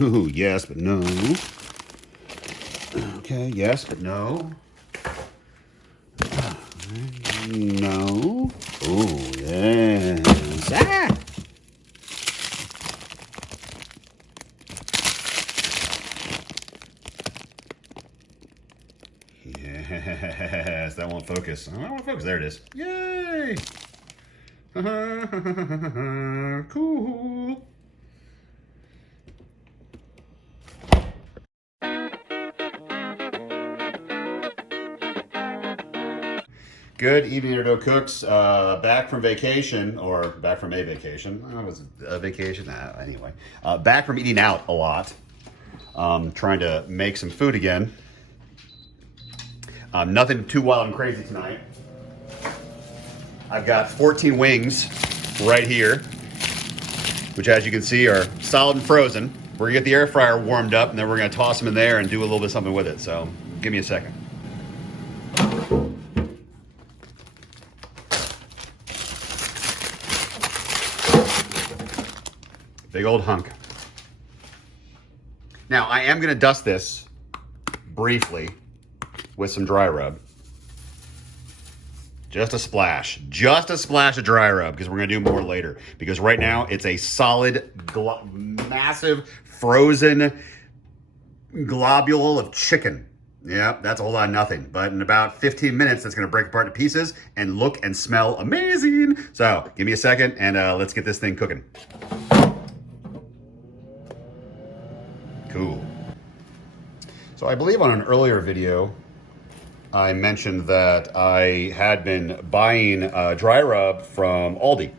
Ooh, yes, but no. Okay, yes, but no. No. Ooh, yes. Ah! Yes, that won't focus. Oh, I won't focus. There it is. Yay! Cool. Good evening, Doak cooks. Back from vacation, or back from a vacation. Oh, it was a vacation. Anyway, back from eating out a lot. Trying to make some food again. Nothing too wild and crazy tonight. I've got 14 wings right here, which as you can see are solid and frozen. We're gonna get the air fryer warmed up and then we're gonna toss them in there and do a little bit of something with it. So give me a second. Big old hunk. Now I am gonna dust this briefly with some dry rub. Just a splash of dry rub, because we're gonna do more later. Because right now it's a solid, massive, frozen globule of chicken. Yeah, that's a whole lot of nothing. But in about 15 minutes, it's gonna break apart to pieces and look and smell amazing. So give me a second and let's get this thing cooking. Cool. So I believe on an earlier video, I mentioned that I had been buying dry rub from Aldi,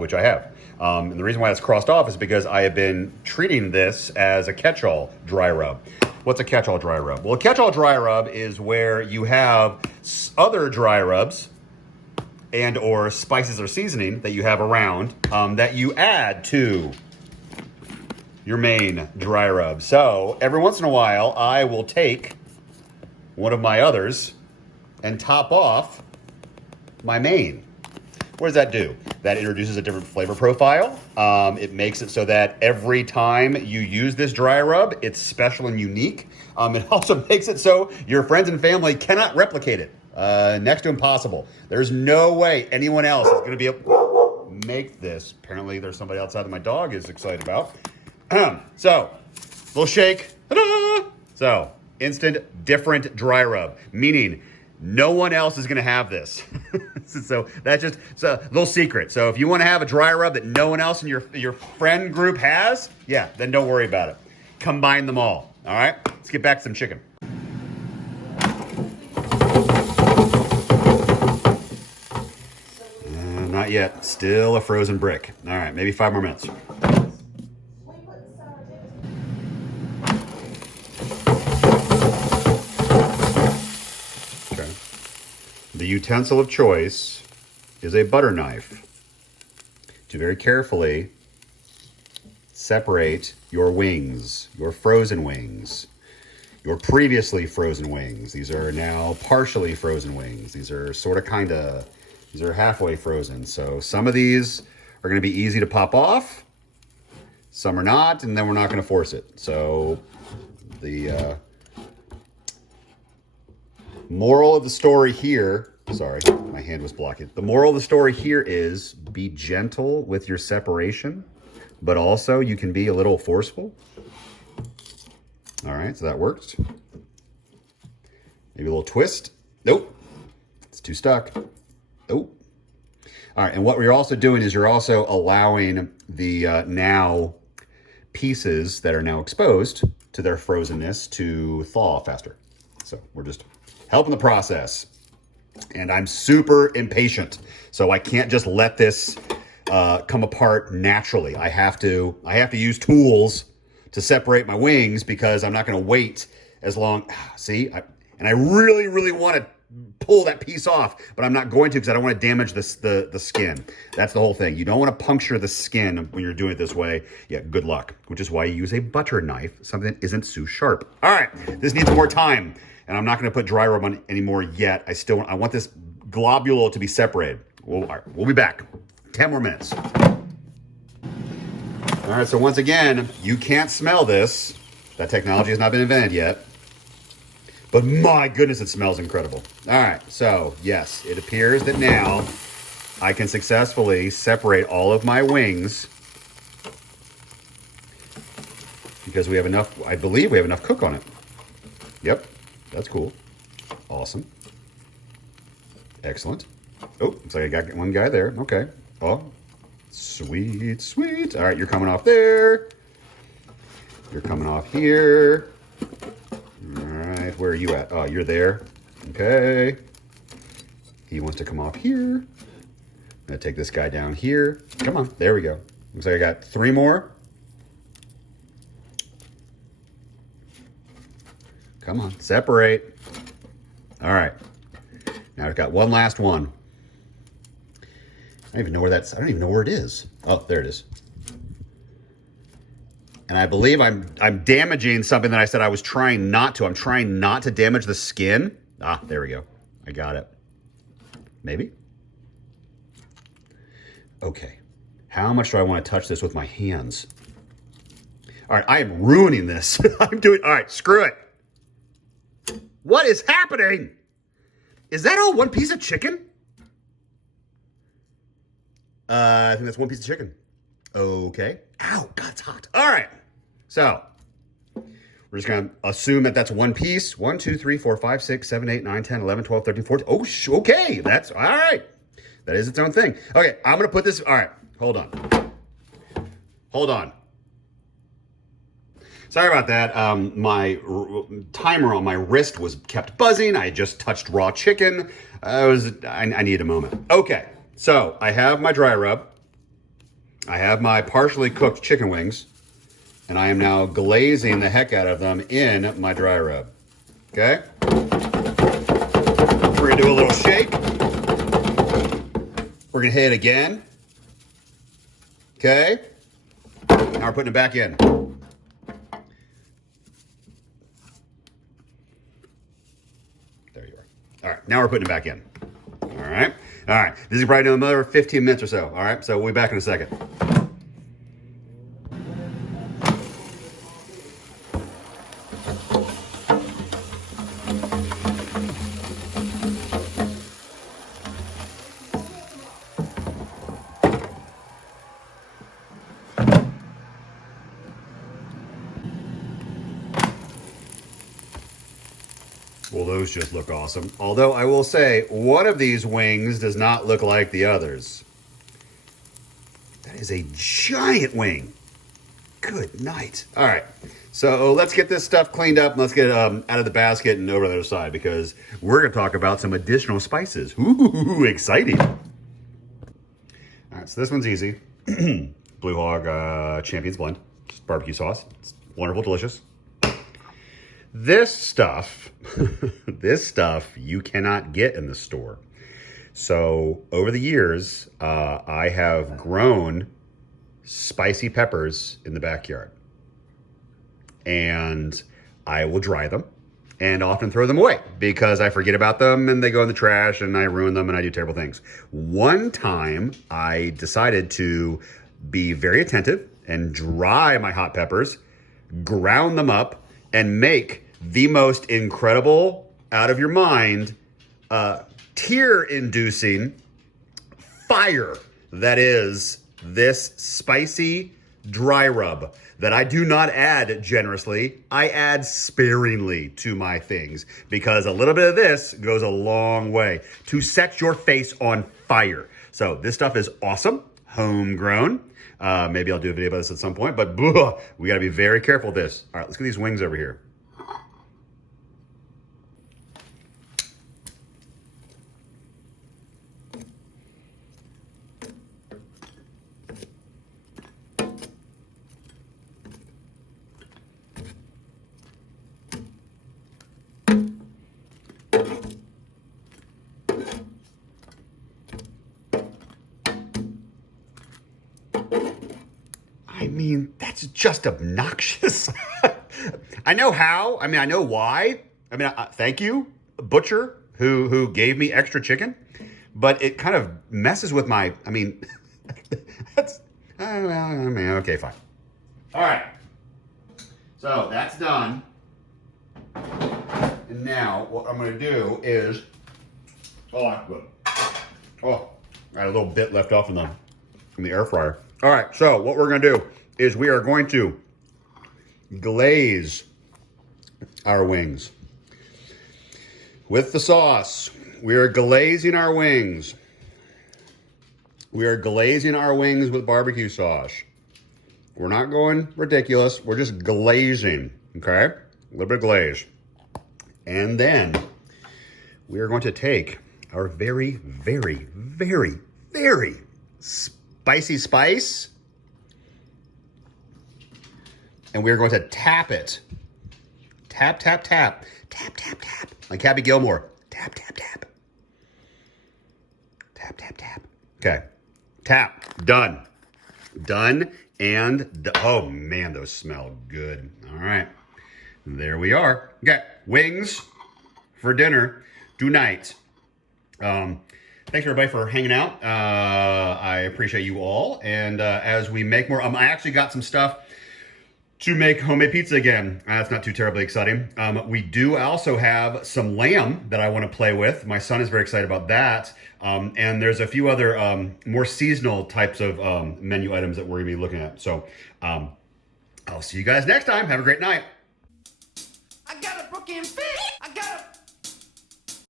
which I have. And the reason why it's crossed off is because I have been treating this as a catch-all dry rub. What's a catch-all dry rub? Well, a catch-all dry rub is where you have other dry rubs and or spices or seasoning that you have around that you add to your main dry rub. So every once in a while, I will take one of my others and top off my main. What does that do? That introduces a different flavor profile. It makes it so that every time you use this dry rub, it's special and unique. It also makes it so your friends and family cannot replicate it. Next to impossible. There's no way anyone else is gonna be able to make this. Apparently there's somebody outside that my dog is excited about. So, little shake. Ta-da! So, instant different dry rub, meaning no one else is gonna have this. So that's just a little secret. So if you wanna have a dry rub that no one else in your friend group has, yeah, then don't worry about it. Combine them all right? Let's get back to some chicken. Not yet, still a frozen brick. All right, maybe 5 more minutes. The utensil of choice is a butter knife to very carefully separate your wings, your frozen wings, your previously frozen wings. These are now partially frozen wings. These are these are halfway frozen. So some of these are gonna be easy to pop off, some are not, and then we're not gonna force it. So the moral of the story here, sorry, my hand was blocking. The moral of the story here is be gentle with your separation, but also you can be a little forceful. All right, so that worked. Maybe a little twist. Nope, it's too stuck. Nope. All right, and what we're also doing is you're also allowing the now pieces that are now exposed to their frozenness to thaw faster. So we're just helping the process. And I'm super impatient, so I can't just let this come apart naturally. I have to use tools to separate my wings because I'm not gonna wait as long. See, and I really, really wanna pull that piece off, but I'm not going to because I don't wanna damage the skin. That's the whole thing. You don't wanna puncture the skin when you're doing it this way. Yeah, good luck, which is why you use a butter knife, something that isn't so sharp. All right, this needs more time. And I'm not gonna put dry rub on anymore yet. I want this globule to be separated. All right, we'll be back. 10 more minutes. All right, so once again, you can't smell this. That technology has not been invented yet. But my goodness, it smells incredible. All right, so yes, it appears that now I can successfully separate all of my wings because we have enough, I believe we have enough cook on it. Yep, that's cool. Awesome. Excellent. Oh, looks like I got one guy there. Okay. Oh, sweet, sweet. All right, you're coming off there. You're coming off here. All right, where are you at? Oh, you're there. Okay. He wants to come off here. I'm gonna take this guy down here. Come on, there we go. Looks like I got 3 more. Come on, separate. All right. Now I've got one last one. I don't even know where that's, I don't even know where it is. Oh, there it is. And I believe I'm damaging something that I said I was trying not to. I'm trying not to damage the skin. Ah, there we go. I got it. Maybe? Okay. How much do I want to touch this with my hands? All right, I am ruining this. I'm doing, all right, screw it. What is happening? Is that all one piece of chicken? I think that's one piece of chicken. Okay. Ow, God, it's hot. All right. So, we're just going to assume that that's one piece. 1, 2, 3, 4, 5, 6, 7, 8, 9, 10, 11, 12, 13, 14. Oh, okay. That's all right. That is its own thing. Okay, I'm going to put this. All right. Hold on. Hold on. Sorry about that. My timer on my wrist was kept buzzing. I just touched raw chicken. I need a moment. Okay. So I have my dry rub. I have my partially cooked chicken wings, and I am now glazing the heck out of them in my dry rub. Okay? We're gonna do a little shake. We're gonna hit it again. Okay? Now we're putting it back in. There you are. All right, now we're putting it back in. All right. All right, this is probably another 15 minutes or so. All right, so we'll be back in a second. Well, those just look awesome. Although I will say, one of these wings does not look like the others. That is a giant wing. Good night. All right, so let's get this stuff cleaned up. Let's get it out of the basket and over to the other side because we're gonna talk about some additional spices. Ooh, exciting. All right, so this one's easy. Blue Hog Champions Blend, just barbecue sauce. It's wonderful, delicious. This stuff, this stuff you cannot get in the store. So over the years, I have grown spicy peppers in the backyard. And I will dry them and often throw them away because I forget about them and they go in the trash and I ruin them and I do terrible things. One time I decided to be very attentive and dry my hot peppers, ground them up, and make the most incredible, out of your mind, tear-inducing fire that is this spicy dry rub that I do not add generously. I add sparingly to my things because a little bit of this goes a long way to set your face on fire. So this stuff is awesome, homegrown. Maybe I'll do a video about this at some point, but we gotta be very careful with this. All right, let's get these wings over here. I mean, that's just obnoxious. I know how. I mean, I know why. I mean, thank you, butcher, who gave me extra chicken. But it kind of messes with my, I mean, that's, I mean, okay, fine. All right. So that's done. And now what I'm going to do is, I got a little bit left off in the air fryer. All right. So what we're going to do is we are going to glaze our wings with the sauce. We are glazing our wings. We are glazing our wings with barbecue sauce. We're not going ridiculous. We're just glazing, okay? A little bit of glaze. And then we are going to take our very, very, very, very spicy spice, and we're going to tap it. Tap, tap, tap. Tap, tap, tap. Like Happy Gilmore. Tap, tap, tap. Tap, tap, tap. Okay. Tap. Done. Done and oh man, those smell good. All right. There we are. Okay. Wings for dinner tonight. Thanks everybody for hanging out. I appreciate you all. And as we make more, I actually got some stuff to make homemade pizza again. That's not too terribly exciting. We do also have some lamb that I want to play with. My son is very excited about that. And there's a few other more seasonal types of menu items that we're going to be looking at. So I'll see you guys next time. Have a great night. I got a broken fish.